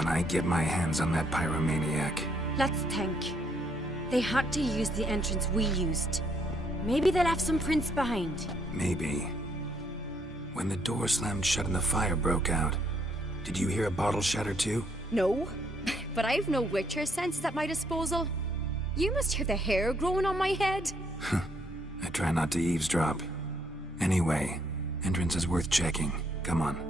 when I get my hands on that pyromaniac. Let's think. They had to use the entrance we used. Maybe they left some prints behind. Maybe. When the door slammed shut and the fire broke out, did you hear a bottle shatter too? No, but I've no Witcher senses at my disposal. You must hear the hair growing on my head. I try not to eavesdrop. Anyway, entrance is worth checking. Come on.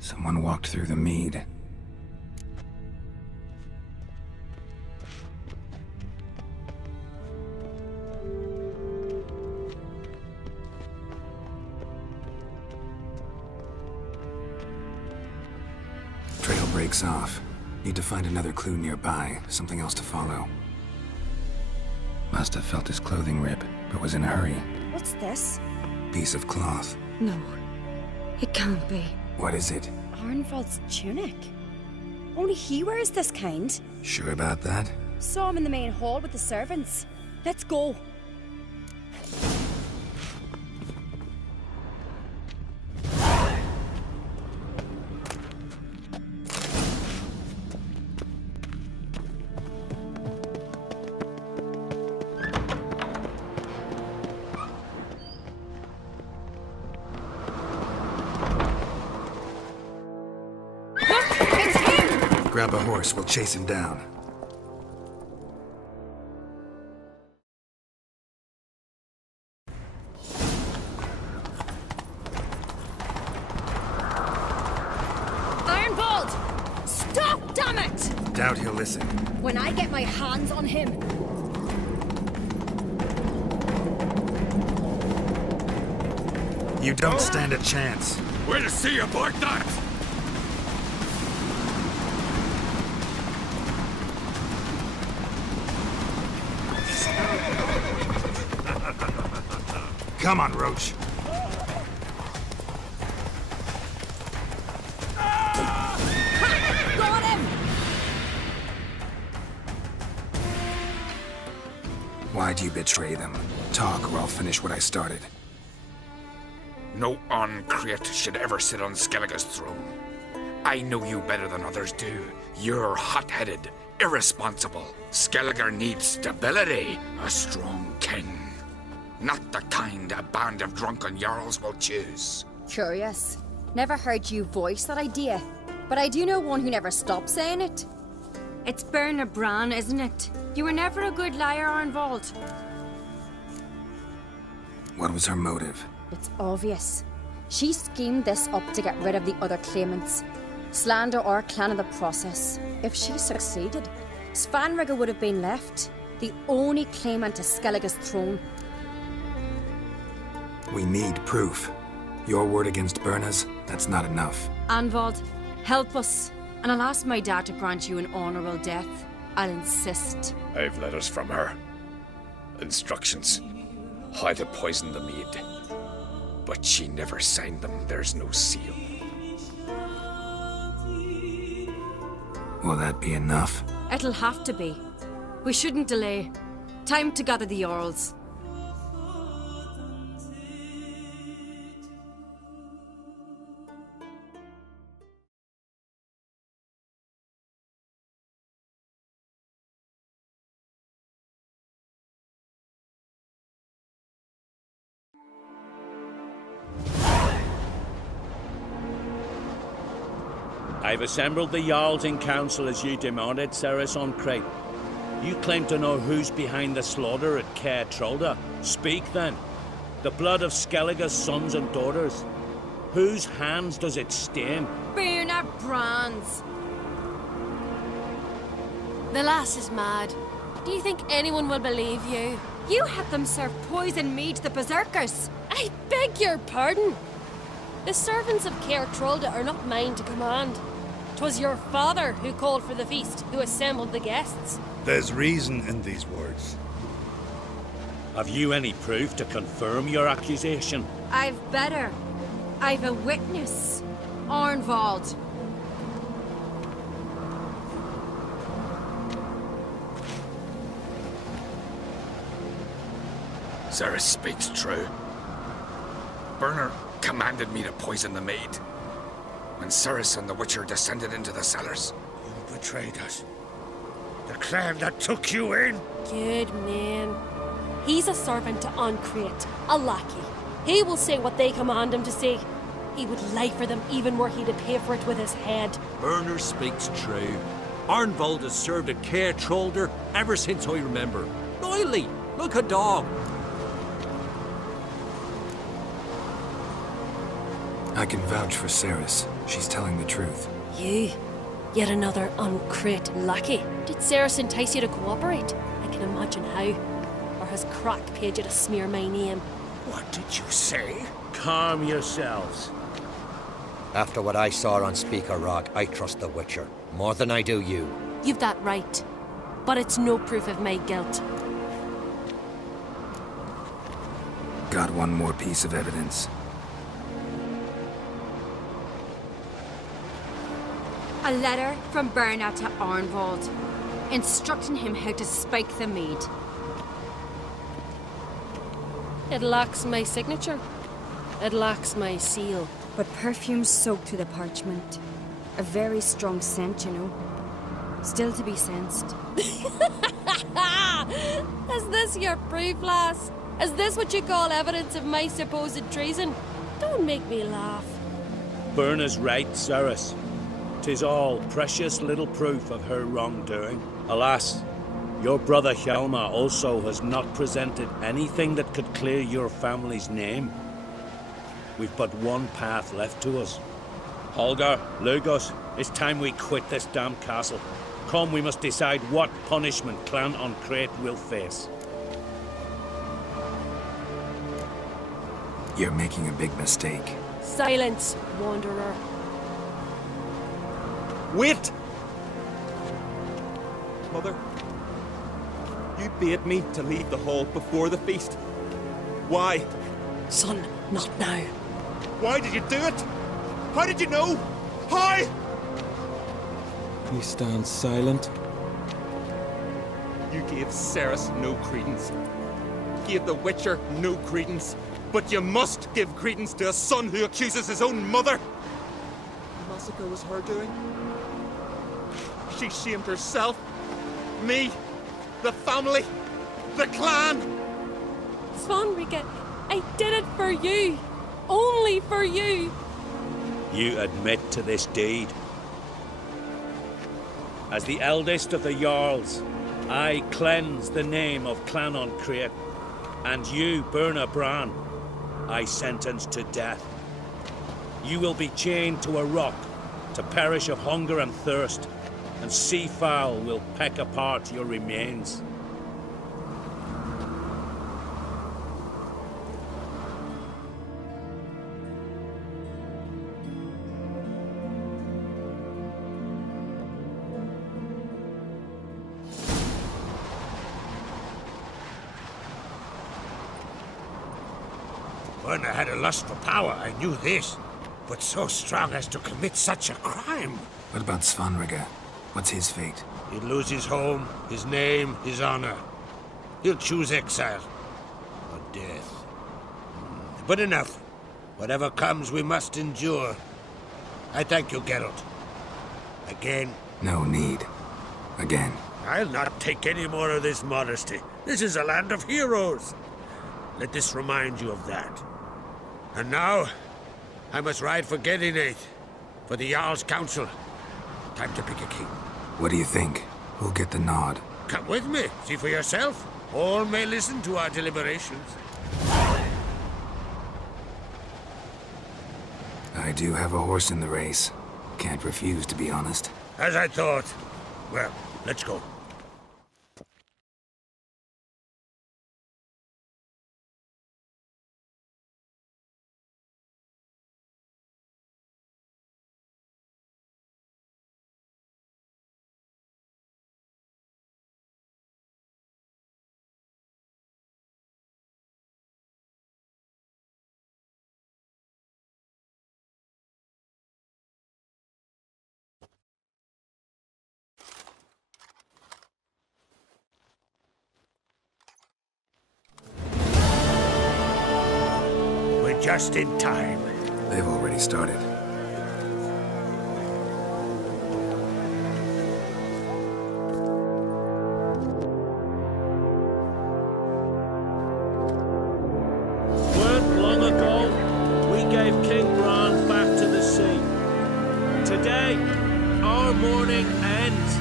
Someone walked through the mead. Trail breaks off. Need to find another clue nearby, something else to follow. Must have felt his clothing rip, but was in a hurry. What's this? Piece of cloth. No, it can't be. What is it? Arnvald's tunic. Only he wears this kind. Sure about that? Saw him in the main hall with the servants. Let's go. Grab a horse, we'll chase him down. Ironbolt! Stop, damn it! Doubt he'll listen. When I get my hands on him... You don't stand a chance. We'll see about that! Come on, Roach. Got him! Why'd you betray them? Talk, or I'll finish what I started. No Uncreate should ever sit on Skellige's throne. I know you better than others do. You're hot-headed, irresponsible. Skellige needs stability, a strong king. Not the kind a band of drunken jarls will choose. Curious. Never heard you voice that idea. But I do know one who never stops saying it. It's Berna Bran, isn't it? You were never a good liar, Arnvald. What was her motive? It's obvious. She schemed this up to get rid of the other claimants. Slander our clan in the process. If she succeeded, Svanrige would have been left, the only claimant to Skellige's throne. We need proof. Your word against Berna's? That's not enough. Anvald, help us, and I'll ask my dad to grant you an honourable death. I'll insist. I've letters from her. Instructions. How to poison the maid. But she never signed them. There's no seal. Will that be enough? It'll have to be. We shouldn't delay. Time to gather the Jarls. I've assembled the Jarls in council as you demanded, Ceres on Crate. You claim to know who's behind the slaughter at Caer Trolda. Speak then. The blood of Skellige's sons and daughters. Whose hands does it stain? Berna Brands. The lass is mad. Do you think anyone will believe you? You had them serve poison mead to the berserkers. I beg your pardon. The servants of Caer Trolda are not mine to command. 'Twas your father who called for the feast, who assembled the guests. There's reason in these words. Have you any proof to confirm your accusation? I've better. I've a witness. Arnvald. Ceres speaks true. Berna commanded me to poison the maid. When Ceres and the Witcher descended into the cellars. You betrayed us. The clan that took you in. Good man. He's a servant to Ancrate, a lackey. He will say what they command him to say. He would lie for them even were he to pay for it with his head. Berner speaks true. Arnvald has served at Caer Trolder ever since I remember. Loyally, like a dog. I can vouch for Ceres. She's telling the truth. You? Yet another Ancrate lackey? Did Ceres entice you to cooperate? I can imagine how. Or has Crack paid you to smear my name? What did you say? Calm yourselves. After what I saw on Speaker Rock, I trust the Witcher. More than I do you. You've that right. But it's no proof of my guilt. Got one more piece of evidence. A letter from Berna to Arnvald, instructing him how to spike the mead. It lacks my signature. It lacks my seal. But perfume soaked through the parchment. A very strong scent, you know. Still to be sensed. Is this your proof, lass? Is this what you call evidence of my supposed treason? Don't make me laugh. Berna's right, Ceres. 'Tis all precious little proof of her wrongdoing. Alas, your brother Hjalmar also has not presented anything that could clear your family's name. We've but one path left to us. Holger, Lugos, it's time we quit this damn castle. Come, we must decide what punishment Clan Ancrate will face. You're making a big mistake. Silence, wanderer. Wait! Mother, you bade me to leave the hall before the feast. Why? Son, not now. Why did you do it? How did you know? How? He stands silent. You gave Ceres no credence. Gave the Witcher no credence. But you must give credence to a son who accuses his own mother. The massacre was her doing. She shamed herself. Me. The family. The clan. Svanrika, I did it for you. Only for you. You admit to this deed. As the eldest of the Jarls, I cleanse the name of Clan Ancrate, and you, Berna Bran, I sentence to death. You will be chained to a rock to perish of hunger and thirst, and seafowl will peck apart your remains. Werner had a lust for power, I knew this. But so strong as to commit such a crime. What about Svanrige? What's his fate? He'll lose his home, his name, his honor. He'll choose exile. Or death. But enough. Whatever comes, we must endure. I thank you, Geralt. Again. No need. Again. I'll not take any more of this modesty. This is a land of heroes. Let this remind you of that. And now, I must ride for Gedinath, for the Jarl's Council. Time to pick a king. What do you think? Who'll get the nod? Come with me, see for yourself. All may listen to our deliberations. I do have a horse in the race. Can't refuse, to be honest. As I thought. Well, let's go. Just in time. They've already started. Weren't long ago, we gave King Bran back to the sea. Today, our mourning ends.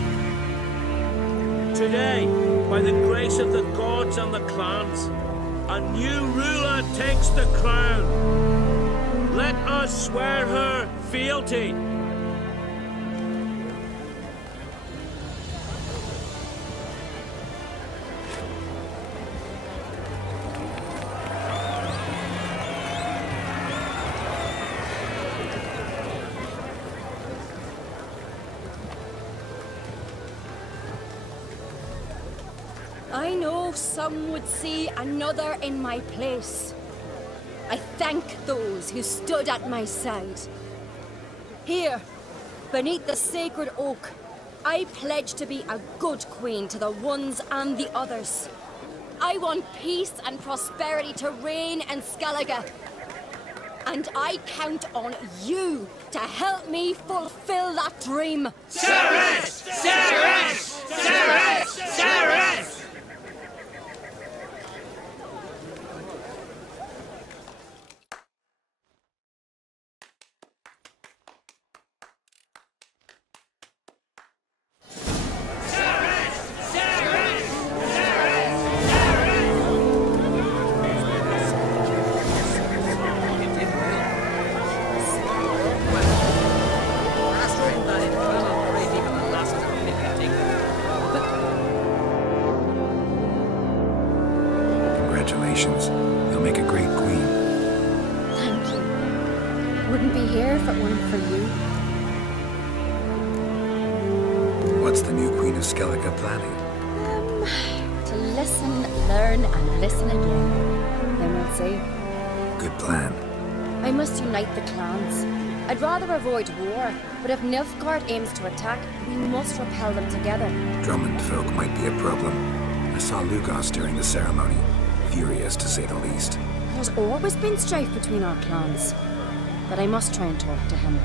Today, by the grace of the gods and the clans, a new ruler takes the crown. Let us swear her fealty. I know some would see another in my place. I thank those who stood at my side. Here, beneath the sacred oak, I pledge to be a good queen to the ones and the others. I want peace and prosperity to reign in Skellige. And I count on you to help me fulfill that dream. Sarah! Sarah! Sarah! Sarah! Congratulations. You'll make a great queen. Thank you. Wouldn't be here if it weren't for you. What's the new Queen of Skellige planning? To listen, learn, and listen again. Then we'll see. Good plan. I must unite the clans. I'd rather avoid war, but if Nilfgaard aims to attack, we must repel them together. Drummond folk might be a problem. I saw Lugos during the ceremony. Furious, to say the least. There's always been strife between our clans. But I must try and talk to him.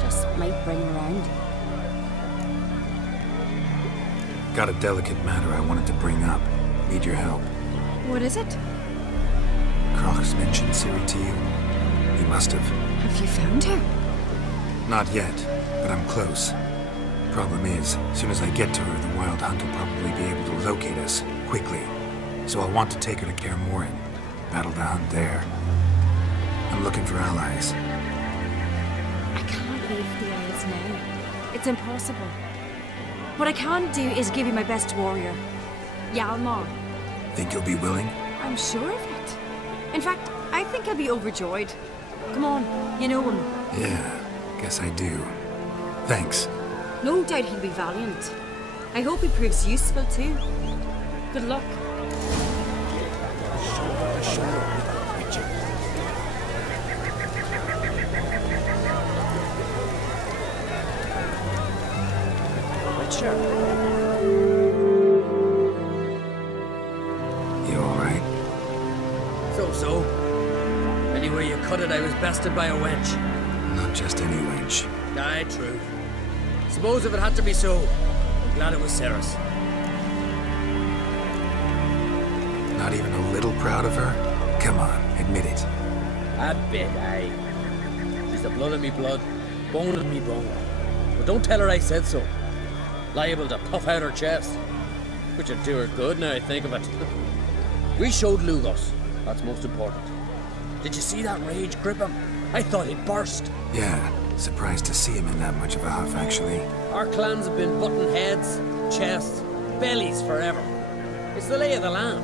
Just might bring around. Got a delicate matter I wanted to bring up. Need your help. What is it? Croc's mentioned Ciri to you? He must have. Have you found her? Not yet, but I'm close. Problem is, as soon as I get to her, the Wild Hunt will probably be able to locate us, quickly. So I'll want to take her to Kaer Morhen. Battle the hunt there. I'm looking for allies. I can't leave the Isles now. It's impossible. What I can do is give you my best warrior, Hjalmar. Think you'll be willing? I'm sure of it. In fact, I think he'll be overjoyed. Come on, you know him. Yeah, guess I do. Thanks. No doubt he'll be valiant. I hope he proves useful too. Good luck. Witcher. You alright? So. Anywhere you cut it, I was bested by a wench. Not just any wench. Aye, true. Suppose if it had to be so, I'm glad it was Ceres. Not even a little proud of her? Come on, admit it. A bit, aye. She's the blood of me blood, bone of me bone. But don't tell her I said so. Liable to puff out her chest. Which would do her good now I think of it. We showed Lugos. That's most important. Did you see that rage grip him? I thought he'd burst. Yeah, surprised to see him in that much of a huff, actually. Our clans have been butting heads, chests, bellies forever. It's the lay of the land.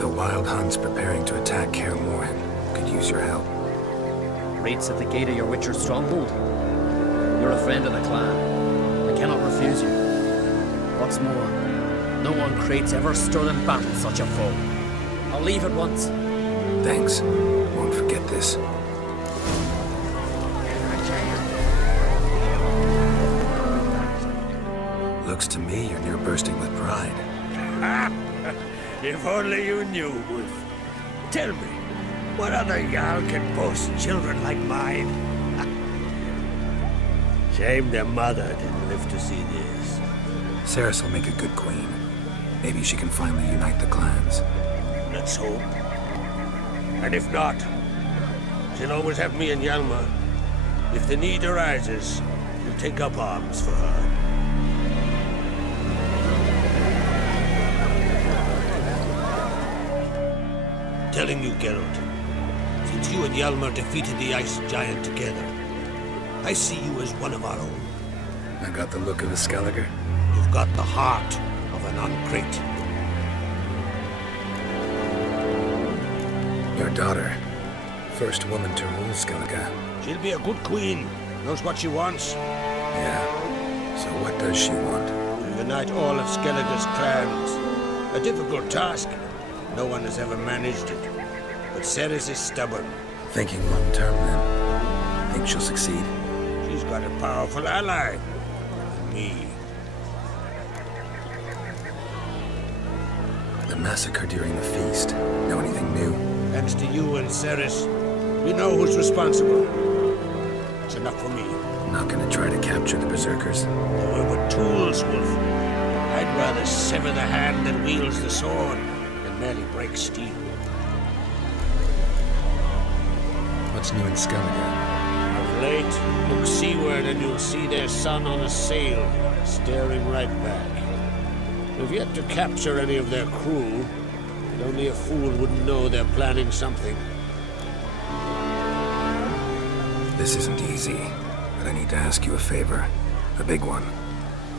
The Wild Hunt's preparing to attack Kaer Morhen. Could use your help. Raid's at the gate of your Witcher stronghold. You're a friend of the clan. I cannot refuse you. What's more, no one Crate's ever stood and battled such a foe. I'll leave at once. Thanks. Won't forget this. Looks to me you're near bursting with pride. If only you knew, Wolf. Tell me, what other Jarl can boast children like mine? Shame their mother didn't live to see this. Ceres will make a good queen. Maybe she can finally unite the clans. Let's hope. And if not, she'll always have me and Hjalmar. If the need arises, we'll take up arms for her. Telling you, Geralt, since you and Hjalmar defeated the Ice Giant together, I see you as one of our own. I got the look of a Skelliger. You've got the heart of an Uncrate. Your daughter. First woman to rule Skellige. She'll be a good queen. Knows what she wants. Yeah. So what does she want? To unite all of Skellige's clans. A difficult task. No one has ever managed it. But Ceres is stubborn. Thinking long term, then. Think she'll succeed? She's got a powerful ally. Me. The massacre during the feast. Know anything new? Thanks to you and Ceres, we know who's responsible. It's enough for me. Not gonna try to capture the berserkers? They were but tools, Wolf. I'd rather sever the hand that wields the sword than merely break steel. What's new in Skellige? Of late, look seaward and you'll see their sun on a sail, staring right back. We've yet to capture any of their crew, and only a fool wouldn't know they're planning something. This isn't easy, but I need to ask you a favor. A big one.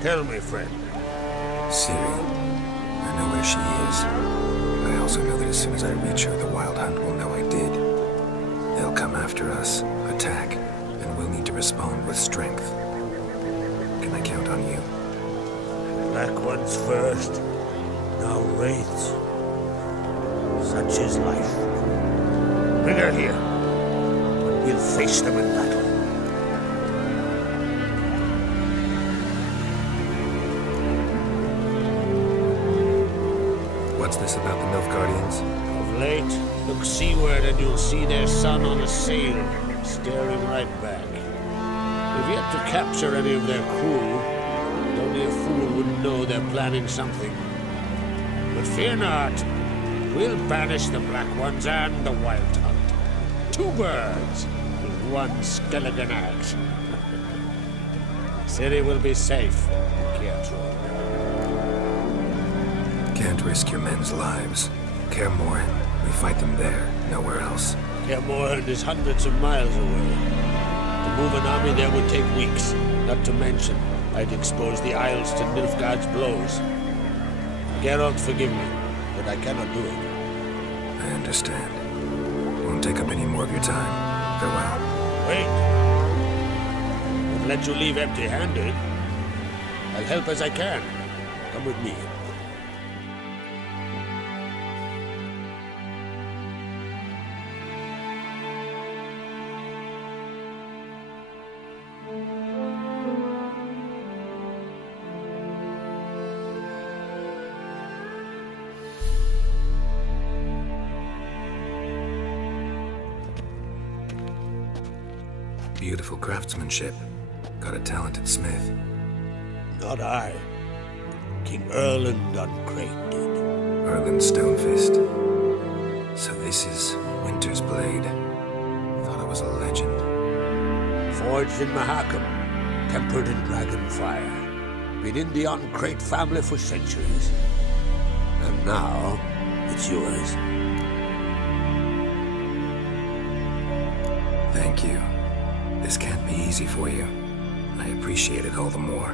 Tell me, friend. Ciri. I know where she is. I also know that as soon as I reach her, the Wild Hunt will know I did. They'll come after us, attack, and we'll need to respond with strength. Can I count on you? Black ones first, now wraiths. Such is life. Bring her here, and we'll face them in battle. What's this about the Nilfgaardians? Of late, look seaward and you'll see their sun on a sail, staring right back. We've yet to capture any of their crew, and only a fool wouldn't know they're planning something. But fear not, we'll banish the Black Ones and the Wild Hunt. Two birds with one Skelligan axe. Ciri will be safe, Kiatro. Can't risk your men's lives. Kaer Morhen. We fight them there, nowhere else. Kaer Morhen is hundreds of miles away. To move an army there would take weeks. Not to mention, I'd expose the Isles to Nilfgaard's blows. Geralt, forgive me, but I cannot do it. I understand. Won't take up any more of your time. Farewell. Wait. Won't let you leave empty-handed. I'll help as I can. Come with me. beautiful craftsmanship. Got a talented smith. Not I. King Erland Uncrate did. Erland Stonefist. So this is Winter's blade. Thought it was a legend. Forged in Mahakam, tempered in dragon fire. Been in the Uncrate family for centuries. And now, it's yours. Thank you. This can't be easy for you. I appreciate it all the more.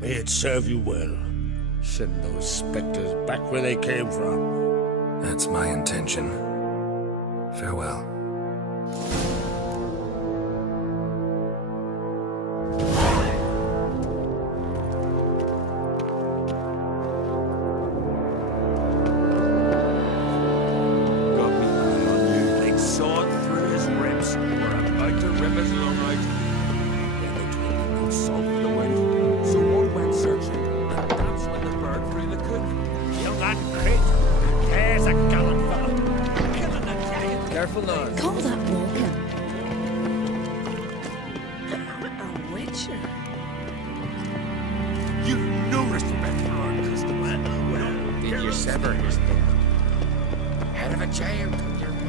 May it serve you well. Send those specters back where they came from. That's my intention. Farewell. Got me eye on you. They sawed through his ribs. We're about to rip his lung out. Then they twinned no salt for the wind. So one went searching, and that's when the bird threw the cook. Young Uncrate, there's a gallant fellow. Killing a giant. Careful now. Call that walking. A witcher. You've no respect for our custom, eh? Well, Did you sever his throat? Head of a giant with your mind.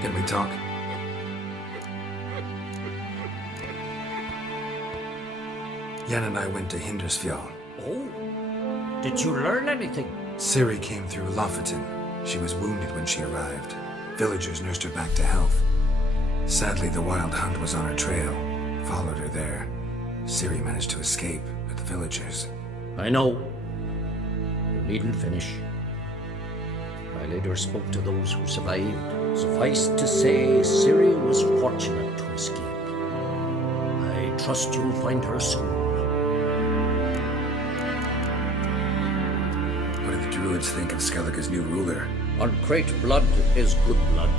Can we talk? Yen and I went to Hindersfjall. Oh? Did you learn anything? Ciri came through Lofoten. She was wounded when she arrived. Villagers nursed her back to health. Sadly, the Wild Hunt was on her trail. Followed her there. Ciri managed to escape, but the villagers... I know. You needn't finish. I later spoke to those who survived. Suffice to say, Ciri was fortunate to escape. I trust you'll find her soon. What do the druids think of Skellige's new ruler? Uncrate blood is good blood.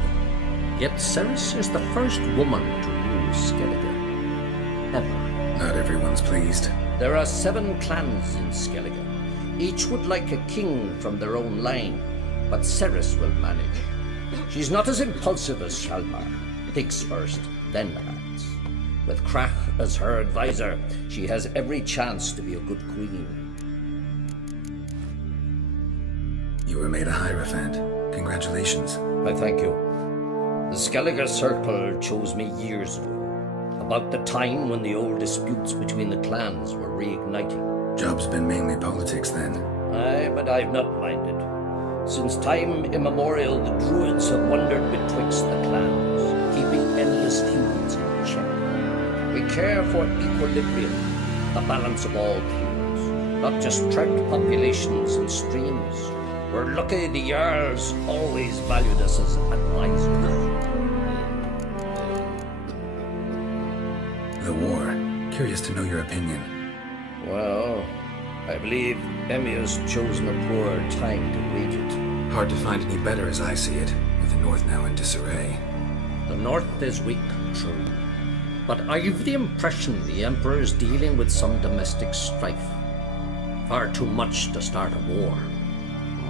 Yet Ceres is the first woman to rule Skellige. Ever. Not everyone's pleased. There are 7 clans in Skellige. Each would like a king from their own line, but Ceres will manage. She's not as impulsive as Hjalmar. Thinks first, then acts. With Krach as her advisor, she has every chance to be a good queen. You were made a Hierophant. Congratulations. I thank you. The Skellige Circle chose me years ago, about the time when the old disputes between the clans were reigniting. Job's been mainly politics then. Aye, but I've not minded. Since time immemorial, the druids have wandered betwixt the clans, keeping endless feuds in check. We care for equilibrium, the balance of all peoples, not just trout populations and streams. We're lucky the Jarls always valued us as advisors. The war. Curious to know your opinion. Well, I believe Emmir's chosen a poor time to wage it. Hard to find any better as I see it, with the North now in disarray. The North is weak, true. But I've the impression the Emperor is dealing with some domestic strife. Far too much to start a war.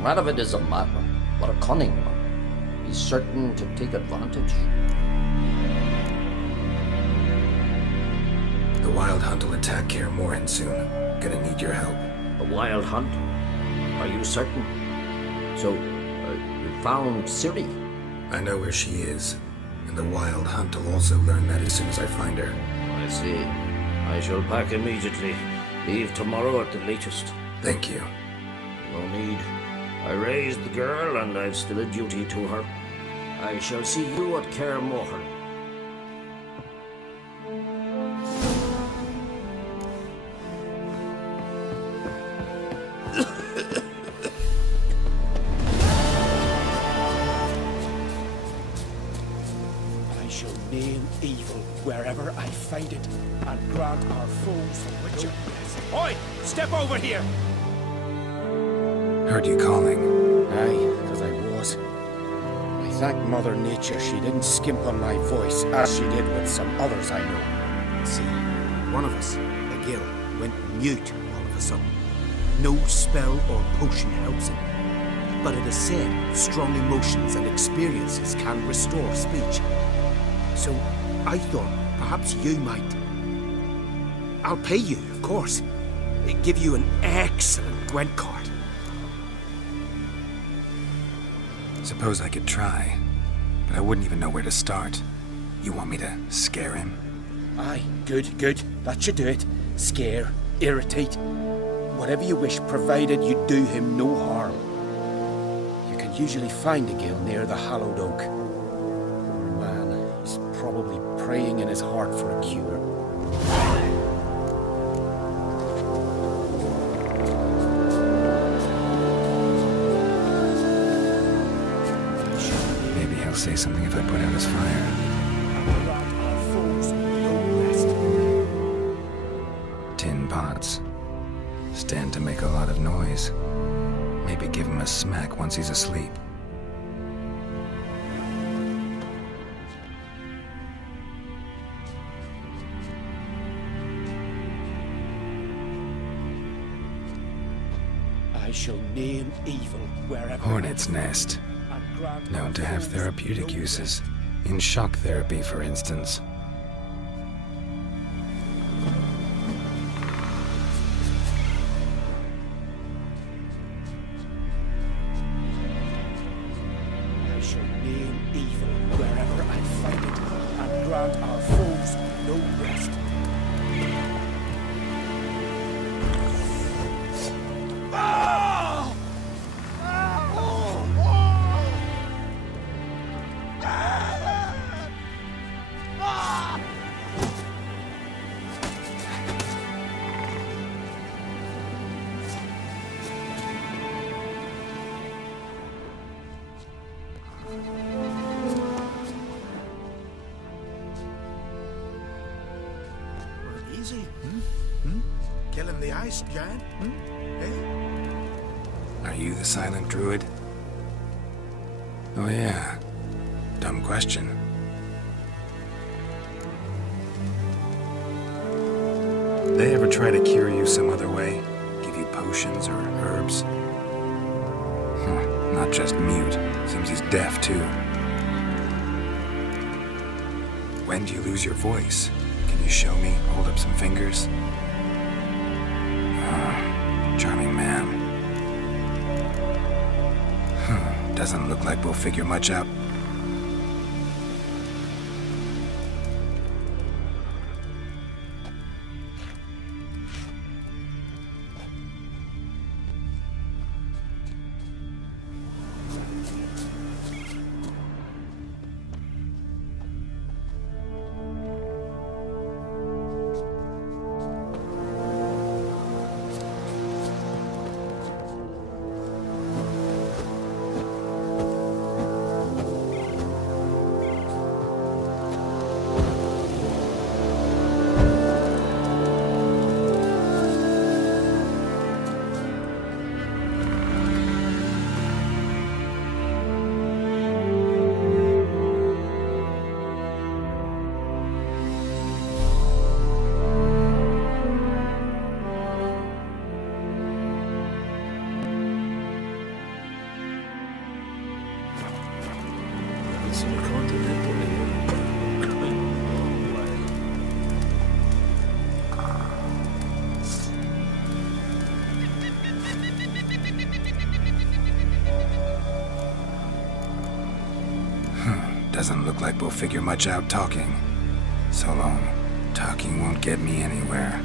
Radovid is a madman, but a cunning one. He's certain to take advantage. The Wild Hunt will attack Kaer Morhen soon. Gonna need your help. A Wild Hunt? Are you certain? So, you found Ciri? I know where she is, and the Wild Hunt will also learn that as soon as I find her. I see. I shall pack immediately. Leave tomorrow at the latest. Thank you. No need. I raised the girl, and I've still a duty to her. I shall see you at Kaer Morhen. I shall name evil wherever I find it, and grant our foes the Witcher. Oi! Step over here! Heard you calling. Aye, because I was. I thank Mother Nature she didn't skimp on my voice as she did with some others I know. See, one of us, a gill, went mute all of a sudden. No spell or potion helps him. But it is said strong emotions and experiences can restore speech. So I thought perhaps you might. I'll pay you, of course. Give you an excellent Gwent card. Suppose I could try, but I wouldn't even know where to start. You want me to scare him? Aye, good, good. That should do it. Scare, irritate, whatever you wish, provided you do him no harm. You can usually find a gill near the Hallowed Oak. Poor man, he's probably praying in his heart for a cure. Say something if I put out his fire. Tin pots. Stand to make a lot of noise. Maybe give him a smack once he's asleep. I shall name evil wherever. Hornet's nest. Known to have therapeutic uses. In shock therapy, for instance. I shall name evil wherever I find it, and grant our foes no rest. Christ, Jan? Are you the silent druid? Oh yeah. Dumb question. They ever try to cure you some other way? Give you potions or herbs? Not just mute. Seems he's deaf too. When do you lose your voice? Can you show me? Hold up some fingers? Charming man. Doesn't look like we'll figure much out. Doesn't look like we'll figure much out talking. So long. Talking won't get me anywhere.